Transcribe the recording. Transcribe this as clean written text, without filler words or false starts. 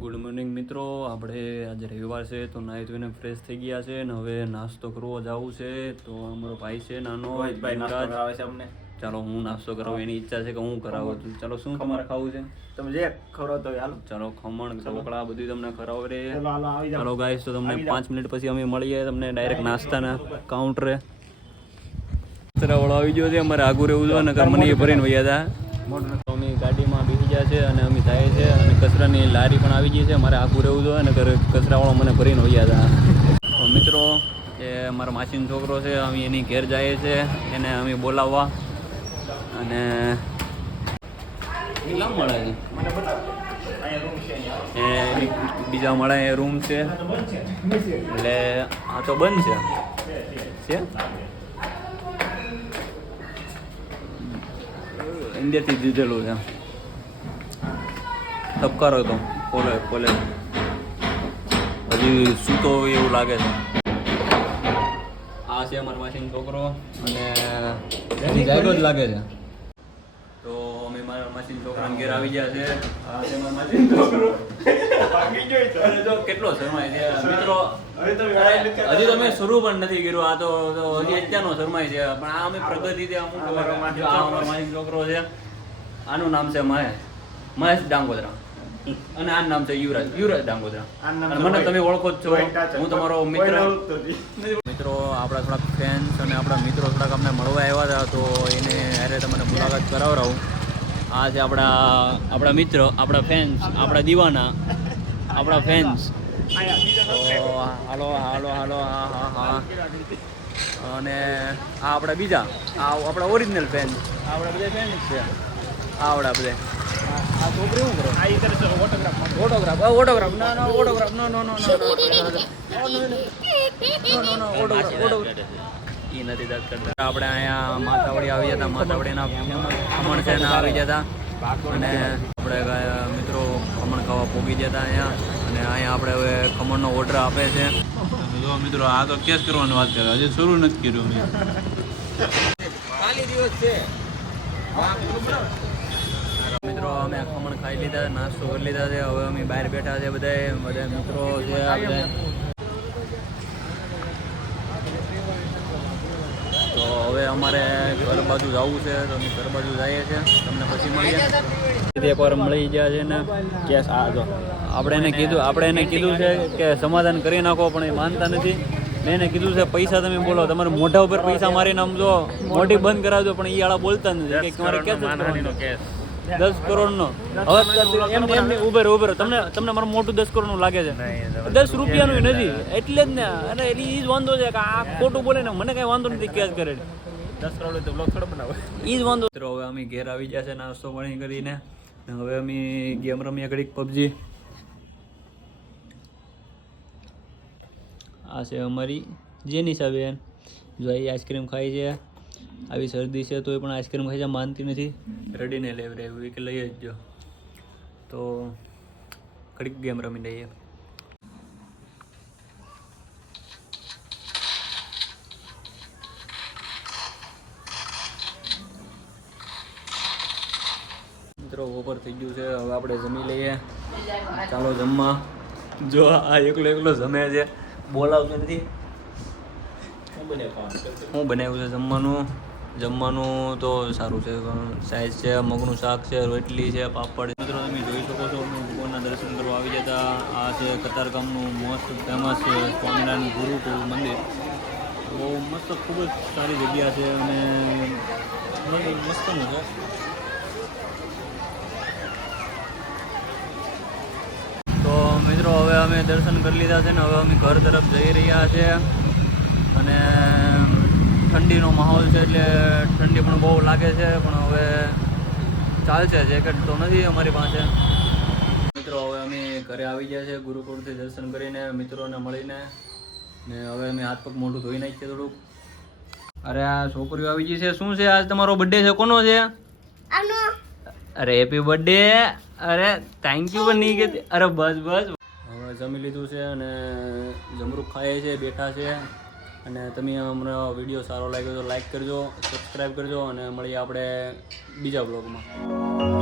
Good morning મિત્રો, આપણે આજે રવિવાર છે તો નાહી ધોઈને ફ્રેશ થઈ ગયા છે અને હવે નાસ્તો કરવો જવું છે. તો અમારો ભાઈ છે નાનો યુવરાજ, ચાલો હું નાસ્તો કરાવું, એની ઈચ્છા છે કે હું કરાવું છું. ચાલો શું તમારે ખાવું છે? તમે જે ખરો તો હાલો. ચાલો ખમણ ઢોકળા બધું તમને ખરાવ રે. ચાલો ગાઈસ, તો તમને 5 મિનિટ પછી અમે મળીએ તમને ડાયરેક્ટ નાસ્તાના કાઉન્ટરે. કચરાવાળો આવી ગયો છે, અમારે આગું રહેવું જોઈએ ને મને એ ભરીને વૈયા હતા. અમે ગાડીમાં બેસી ગયા છે અને અમે જાય છે અને કચરાની લારી પણ આવી ગઈ છે. મારે આગું રહેવું જોઈએ અને કચરાવાળો મને ભરીને વૈયા હતા. મિત્રો, એ મારા માસીનો છોકરો છે, અમે એની ઘેર જઈએ છે એને અમે બોલાવવા. અને કેટલા મળે છે એ બીજા મળે એ રૂમ છે, એટલે આ તો બંધ છે. ઇન્ડિયાથી દીધેલું છે. ધબકારો હતો કોલેજ હજી સૂતો હોય એવું લાગે છે. આ છે અમારા માસીનો છોકરો અને જાયડો જ લાગે છે. તો અમે મારા માસીનો છોકરાને ઘેર આવી ગયા છે. આ છે મારા માસીનો છોકરો. જો કેટલો શરમાય છે મિત્રો, હજી તો મેં શરૂ પણ નથી કર્યું. આ તો હજી અત્યારનો શરમાય છે, પણ આ અમે પ્રગતિથી અમુક અમારો માસીનો છોકરો છે. આનું નામ છે મહેશ ડાંગોદરા અને આનું નામ છે યુવરાજ ડાંગોદરા. મને તમે ઓળખો જ છો, હું તમારો મિત્ર. મિત્રો, આપણા થોડાક ફ્રેન્ડ્સ અને આપણા મિત્રો થોડાક અમને મળવા આવ્યા હતા, તો એને અરે તમને મુલાકાત કરાવરાવું. આ છે આપણા મિત્ર, આપણા ફેન્સ, આપણા દીવાના, આપણા ફેન્સ. હાલો હાલો હાલો, હા હા હા. અને આ આપણા બીજા, આ આપણા ઓરિજિનલ ફેન્સ, આપણા બધા ફેન્સ છે. આવડા બધે આ છોકરી શું કરે? ઓટોગ્રાફ ના ના ઓટોગ્રાફ નો એ નથી દર્દ કરતા. આપણે અહીંયા માથાવડી આવી જતા, માથાવડીના ખમણ છે ને આવી જતા અને આપણે મિત્રો ખમણ ખાવા પોગી જતા અહીંયા. અને અહીંયા આપણે હવે ખમણનો ઓર્ડર આપે છે. જો મિત્રો, આ તો કેસ કરવાની વાત કરે, હજી શરૂ નથી કર્યું મેં. ખાલી દિવસ છે મિત્રો. અમે ખમણ ખાઈ લીધા, નાસ્તો કરી લીધા છે. હવે અમે બહાર બેઠા છે બધા મિત્રો છે. તો હવે અમારે ઘર બાજુ જવું છે, તો અમે ઘર બાજુ જઈએ છીએ. તમને પછી મળીએ. એકવાર મળી ગયા છે ને કેસ આ જો આપણે એને કીધું છે કે સમાધાન કરી નાખો, પણ એ માનતા નથી. મેં એને કીધું છે પૈસા તમે બોલો, તમારે મોઢા ઉપર પૈસા મારીને આમ જો મોઢી બંધ કરાવજો, પણ એ આળા બોલતા નથી કે તમારે કેસ 10 કરોડનો. હવે એમ ઉભેર તમને મારું મોટું 10 કરોડનું લાગે છે? 10 રૂપિયાનું નથી, એટલે જ ને. અને એ જ વાંધો છે કે આ ખોટું બોલે ને, મને કઈ વાંધો નથી કેસ કરે. 10 કરોડ તો બ્લોગ થોડો બનાવે, એ જ વાંધો. હવે અમે ઘેર આવી ગયા છે નાસ્તો પાણી કરીને. હવે અમે ગેમ રમીએ ઘડીક પબજી. આ છે અમારી જેની સાહેબ, જો એ આઈસ્ક્રીમ ખાઈ છે. આવી શરદી છે તો એ પણ આઈસ્ક્રીમ ખાઈ છે, માનતી નથી. રડીને લેવરે એવું કે લઈ જ જો. તો ઘડીક ગેમ રમી લઈએ. મિત્રો, બપોર થઈ ગયું છે, હવે આપણે જમી લઈએ. ચાલો જમવા. જો આ એકલો જમે છે, બોલાવતો નથી. શું બનાવ્યું છે જમવાનું તો સારું છે. સાઈઝ છે, મગનું શાક છે, રોટલી છે, પાપડ. મિત્રો, તમે જોઈ શકો છો અમે ભગવાનના દર્શન કરવા આવી જતા. આ છે કતારગામનું મોસ્ટ ફેમસ સ્વામિનારાયણ ગુરુકુળ મંદિર. બહુ મસ્ત, ખૂબ જ સારી જગ્યા છે અને મસ્તનું છે. તો મિત્રો, હવે અમે દર્શન કરી લીધા છે ને હવે અમે ઘર તરફ જઈ રહ્યા છે. અને ઠંડીનો માહોલ છે એટલે ઠંડી પણ બહુ લાગે છે, પણ હવે ચાલશે. જેકેટ તો નથી અમારી પાસે. મિત્રો, હવે અમે ઘરે આવી ગયા છે ગુરુકુળથી દર્શન કરીને, મિત્રોને મળીને. ને હવે અમે હાથ પગ મોઢું ધોઈ નાખીએ થોડુંક. અરે આ છોકરીઓ આવી ગઈ છે. શું છે આજ તમારો બર્થડે છે? કોનો છે? અરે હેપી બર્થડે. અરે થેન્ક યુ પણ નહીં કહેતી. અરે બસ હવે જમી લીધું છે અને જમરૂખ ખાઈએ છે, બેઠા છે. અને તમે અમને વિડીયો સારો લાગ્યો તો લાઈક કરજો, સબસ્ક્રાઈબ કરજો અને મળીએ આપણે બીજા બ્લોગમાં.